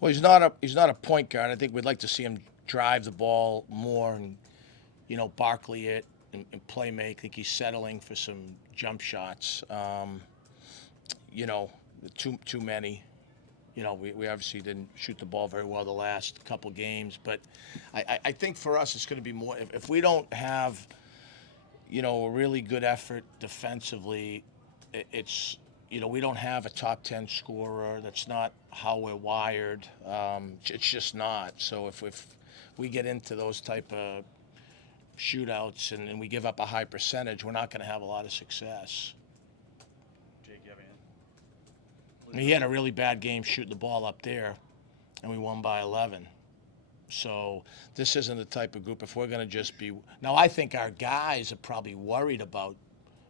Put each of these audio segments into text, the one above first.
Well, he's not a point guard. I think we'd like to see him drive the ball more and Barkley it and play make. I think he's settling for some jump shots. You know, too many. We obviously didn't shoot the ball very well the last couple games, but I think for us it's going to be more if we don't have a really good effort defensively. It's we don't have a top 10 scorer. That's not how we're wired. It's just not. So if we get into those type of shootouts and we give up a high percentage, we're not going to have a lot of success. Jake, you have anything? I mean, he had a really bad game shooting the ball up there, and we won by 11. So this isn't the type of group. If we're going to just be now, I think our guys are probably worried about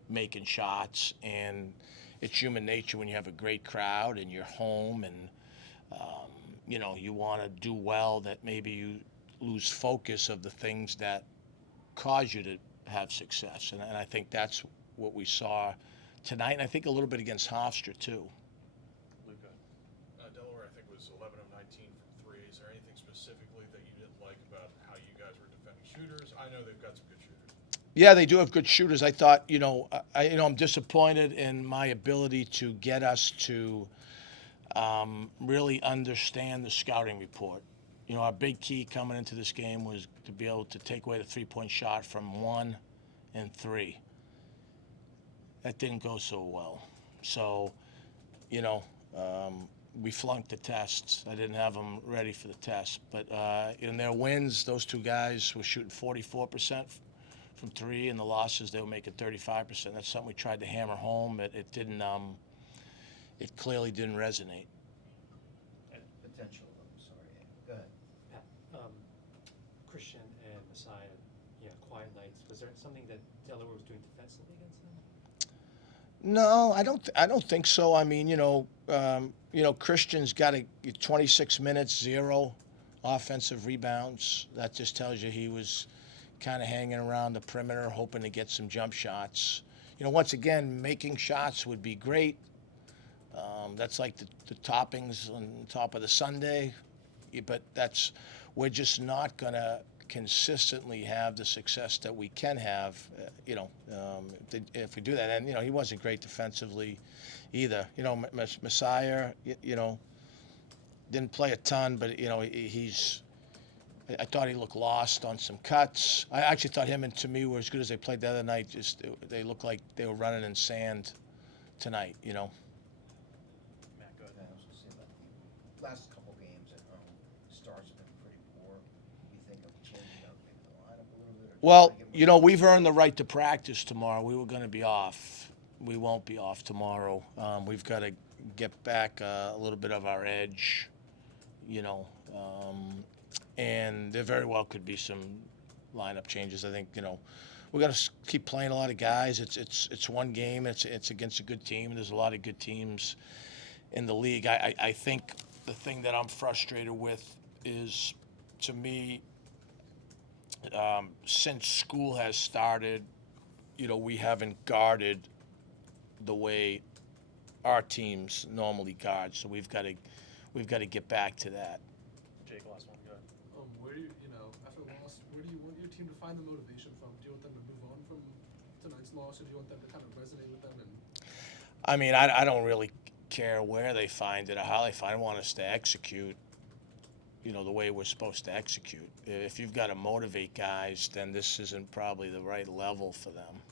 making shots, and it's human nature when you have a great crowd and you're home, and you want to do well. That maybe you lose focus of the things that cause you to have success, and I think that's what we saw tonight, and I think a little bit against Hofstra too. Luca. Delaware, I think, was 11 of 19 from three. Is there anything specifically that you didn't like about how you guys were defending shooters? I know they've got some good shooters. Yeah, they do have good shooters. I thought, I'm disappointed in my ability to get us to really understand the scouting report. Our big key coming into this game was to be able to take away the three-point shot from 1 and 3. That didn't go so well. So, you know, we flunked the tests. I didn't have them ready for the test. But in their wins, those two guys were shooting 44% from 3. In the losses, they were making 35%. That's something we tried to hammer home. It didn't. It clearly didn't resonate. Potential. I'm sorry. Go ahead. Pat, Christian and Messiah, quiet nights. Was there something that Delaware was doing defensively against them? No, I don't think so. I mean, Christian's got 26 minutes, 0 offensive rebounds. That just tells you he was kind of hanging around the perimeter, hoping to get some jump shots. Once again, making shots would be great. That's like the toppings on top of the sundae, but we're just not going to consistently have the success that we can have, if we do that. And, he wasn't great defensively either. Messiah, didn't play a ton, but, I thought he looked lost on some cuts. I actually thought him and Tammy were as good as they played the other night. Just they looked like they were running in sand tonight, Matt, go I ahead. was going to say about the last couple games at home, starts have been pretty poor. You think of changing up maybe the lineup a little bit? Or Well, trying to get more we've earned the right to practice tomorrow. We were going to be off. We won't be off tomorrow. We've got to get back a little bit of our edge, and there very well could be some lineup changes. I think, we're going to keep playing a lot of guys. It's one game. It's against a good team. There's a lot of good teams in the league. I think the thing that I'm frustrated with is, to me, since school has started, we haven't guarded the way our teams normally guard. So we've got to get back to that. Jake, last one. Go ahead. Where do after a loss, where do you want your team to find the motivation from? Do you want them to move on from tonight's loss, or do you want them to kind of resonate with them? I mean, I don't really care where they find it or how they find it. I want us to execute, the way we're supposed to execute. If you've got to motivate guys, then this isn't probably the right level for them.